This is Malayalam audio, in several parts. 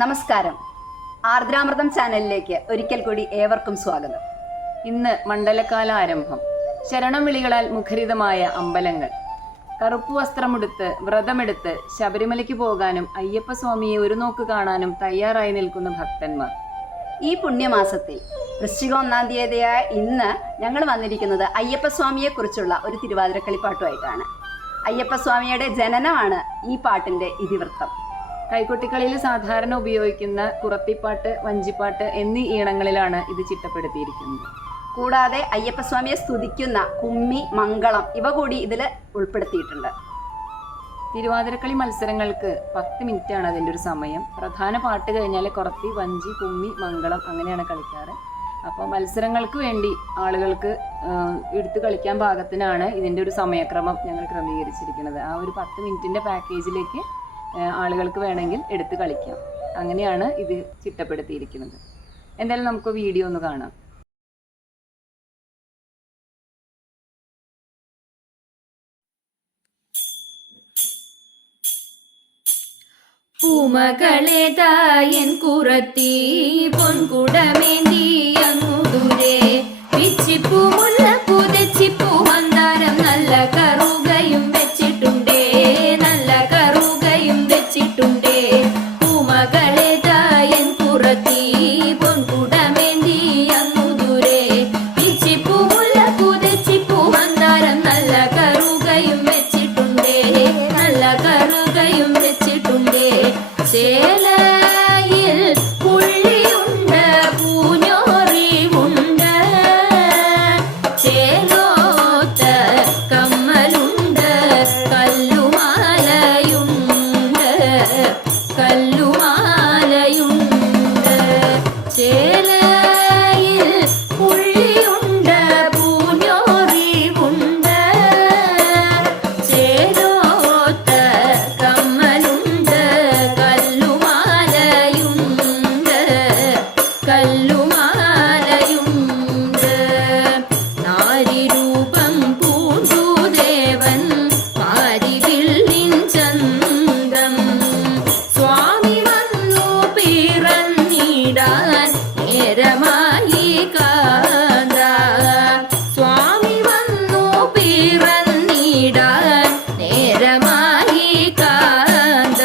നമസ്കാരം. ആർദ്രാമൃതം ചാനലിലേക്ക് ഒരിക്കൽ കൂടി ഏവർക്കും സ്വാഗതം. ഇന്ന് മണ്ഡലകാല ആരംഭം. ശരണം വിളികളാൽ മുഖരിതമായ അമ്പലങ്ങൾ. കറുപ്പു വസ്ത്രമെടുത്ത് വ്രതമെടുത്ത് ശബരിമലയ്ക്ക് പോകാനും അയ്യപ്പസ്വാമിയെ ഒരു നോക്ക് കാണാനും തയ്യാറായി നിൽക്കുന്ന ഭക്തന്മാർ. ഈ പുണ്യമാസത്തിൽ വൃശ്ചിക 1-ാം തീയതിയായ ഇന്ന് ഞങ്ങൾ വന്നിരിക്കുന്നത് അയ്യപ്പസ്വാമിയെ കുറിച്ചുള്ള ഒരു തിരുവാതിരക്കളിപ്പാട്ടുമായിട്ടാണ്. അയ്യപ്പസ്വാമിയുടെ ജനനമാണ് ഈ പാട്ടിന്റെ ഇതിവൃത്തം. കൈകൊട്ടിക്കളിയിൽ സാധാരണ ഉപയോഗിക്കുന്ന കുറത്തിപ്പാട്ട്, വഞ്ചിപ്പാട്ട് എന്നീ ഈണങ്ങളിലാണ് ഇത് ചിട്ടപ്പെടുത്തിയിരിക്കുന്നത്. കൂടാതെ അയ്യപ്പസ്വാമിയെ സ്തുതിക്കുന്ന കുമ്മി, മംഗളം ഇവ കൂടി ഇതിൽ ഉൾപ്പെടുത്തിയിട്ടുണ്ട്. തിരുവാതിരക്കളി മത്സരങ്ങൾക്ക് 10 മിനിറ്റാണ് അതിൻ്റെ ഒരു സമയം. പ്രധാന പാട്ട് കഴിഞ്ഞാൽ കുറത്തി, വഞ്ചി, കുമ്മി, മംഗളം അങ്ങനെയാണ് കളിക്കാറ്. അപ്പോൾ മത്സരങ്ങൾക്ക് വേണ്ടി ആളുകൾക്ക് എടുത്ത് കളിക്കാൻ പാകത്തിനാണ് ഇതിൻ്റെ ഒരു സമയക്രമം ഞങ്ങൾ ക്രമീകരിച്ചിരിക്കുന്നത്. ആ ഒരു 10 മിനിറ്റിൻ്റെ പാക്കേജിലേക്ക് ആളുകൾക്ക് വേണമെങ്കിൽ എടുത്ത് കളിക്കാം. അങ്ങനെയാണ് ഇത് ചിട്ടപ്പെടുത്തിയിരിക്കുന്നത്. എന്തായാലും നമുക്ക് വീഡിയോ ഒന്ന് കാണാം. പൂമകളേതായൻ കുറത്തി പൊൻകുടമേന്തി അങ്ങു ദൂരെ പിച്ചിപ്പൂ മുല്ല പുതച്ചിപ്പൂ മന്ദാരം നല്ല കറുകയും വെച്ചിട്ടുണ്ടേ, നല്ല കറുകയും വെച്ചിട്ടുണ്ടേ. പൂമകളേതായൻ കുറത്തി പൊൻകുടമേന്തി അങ്ങു ദൂരെ പിച്ചിപ്പൂ മുല്ല പുതച്ചിപ്പൂ മന്ദാരം നല്ല കറുകയും വെച്ചിട്ടുണ്ടേ, നല്ല കറുകയും വെച്ചിട്ടുണ്ടേ. ചേലയിൽ പുള്ളിയുണ്ട്, പൂഞ്ഞോറിവുണ്ട്, ചേലോത്ത കമ്മലുണ്ട്, കല്ലുമാലയുണ്ട്, കല്ലുമാലയുണ്ട്. ചേലയിൽ പുള്ളിയുണ്ട്, പൂഞ്ഞോറിവുണ്ട്, ചേലോത്ത കമ്മലുണ്ട്, കല്ലുമാലയുണ്ട്, കല്ലുമാലയുണ്ട്. നാരിരൂപം പൂണ്ടു ദേവൻ മാരിവില്ലിൻ ചന്തം സ്വാമി വന്നു പിറന്നിടാൻ നേരമായി കാന്ത, സ്വാമി വന്നു പിറന്നിടാൻ നേരമായി കാന്ത.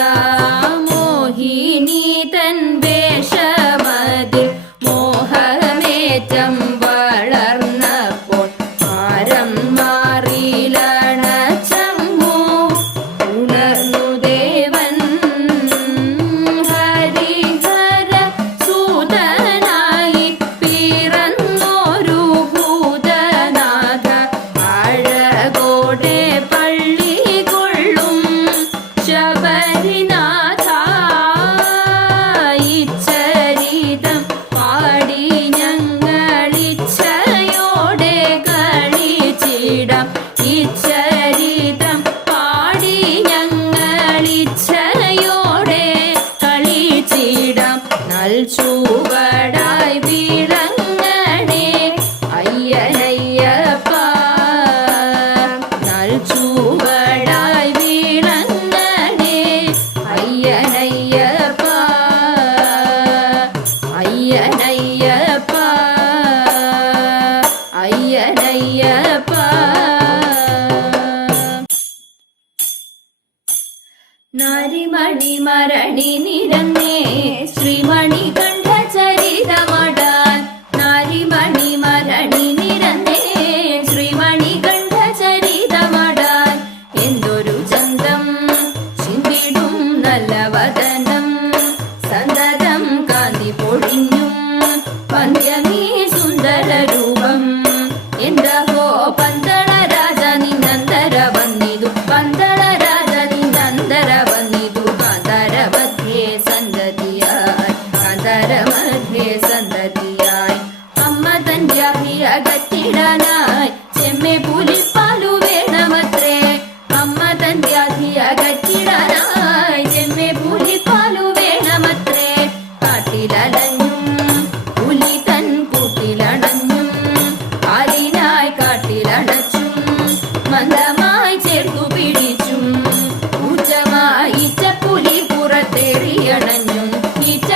മോഹിനി തൻ വേഷമതിൽ മോഹമേറ്റം വളർന്നപ്പോൾ ആരം മാറിലണച്ചങ്ങു ഉണർന്നു ദേവൻ. ഹരിഹര സൂതനായി പിറന്നൊരു ഭൂതനാഥ അഴകോടെ പള്ളി കൊള്ളും ശബരിനാഥ. ഇച്ചരിതം പാടി ഞങ്ങളിച്ഛയോടെ കളിച്ചിടാം, ഇച്ചരിതം പാടി ഞങ്ങളിച്ഛയോടെ കളിച്ചിടാം. നൽചൂവടായി വിളങ്ങണേ അയ്യനയ്യപ്പ, നൽചൂവടായി വിളങ്ങണേ അയ്യനയ്യപ്പ, അയ്യനയ്യപ്പ, അയ്യനയ്യപ്പ. നാരിമണി മരണി നിരന്നേ ശ്രീമണി കണ്ഠ ചരിതമടാൻ, നാരിമണി മരണി നിരന്നേ ശ്രീമണി കണ്ഠ ചരിതമടാൻ. എന്തൊരു ചന്തം ചിന്തിടും നല്ല വദനം, സന്തതം കാന്തി പൊഴിഞ്ഞും പന്ധ്യമീ സുന്ദര രൂപം. എന്തഹോ പന്തള രാജ നിന്നന്തര വന്നിതു, പന്തള രാജ നിന്നന്തര വന്നിതു. കാന്തര മധ്യേ സന്തതിയായി, കാന്തര മധ്യേ സന്തതിയായി. അമ്മ തൻ വ്യാധി അകറ്റിടാനായി ചെമ്മെ പുലിപ്പാലു വേണമത്രേ, അമ്മ തൻ വ്യാധി അകറ്റിടാനായി ചെമ്മെ പുലിപ്പാലു വേണമത്രേ. കാട്ടിലലഞ്ഞും പുലി തൻ കൂട്ടിലണഞ്ഞും കാലിനായി കാട്ടിലടച്ചും മന്ദമായി ചേർത്തു പിടിച്ചും ഊച്ചമായി പുലി പുറത്തേറിയണഞ്ഞും ഈച്ച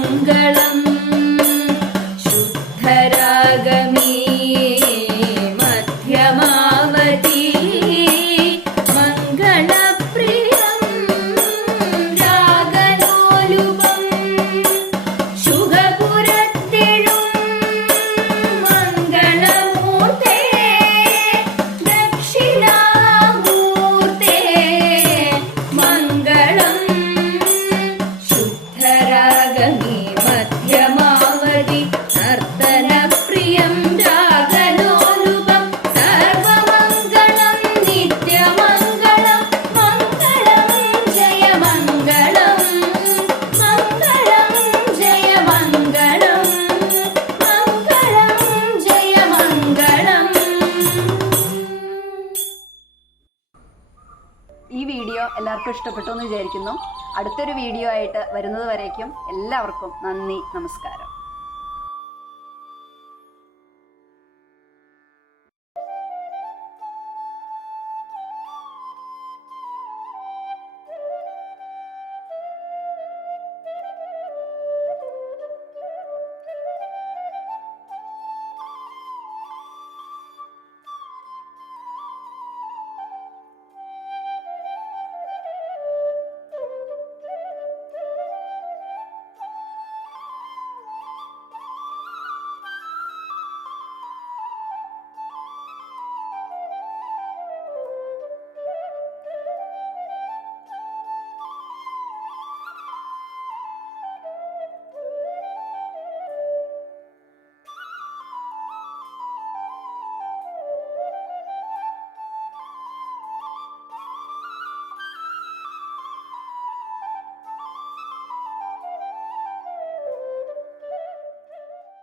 മംഗളം ശുദ്ധരാഗമീ മധ്യമാവതി മംഗളപ്രിയം രാഗലോലുപം ശുഭപുരത്തിഴും മംഗളമൂർത്തേ ദക്ഷിണാമൂർത്തേ മംഗളം ശുദ്ധരാഗമീ മധ്യമാവതി നർത്തനപ്രിയം രാഗലോലുപം സർവമംഗളം നിത്യമംഗളം മംഗളം ജയമംഗളം മംഗളം ജയമംഗളം മംഗളം ജയമംഗളം. ഈ വീഡിയോ എല്ലാവർക്കും ഇഷ്ടപ്പെട്ടു എന്ന് വിചാരിക്കുന്നു. അടുത്തൊരു വീഡിയോ ആയിട്ട് വരുന്നത് വരേക്കും എല്ലാവർക്കും നന്ദി, നമസ്കാരം.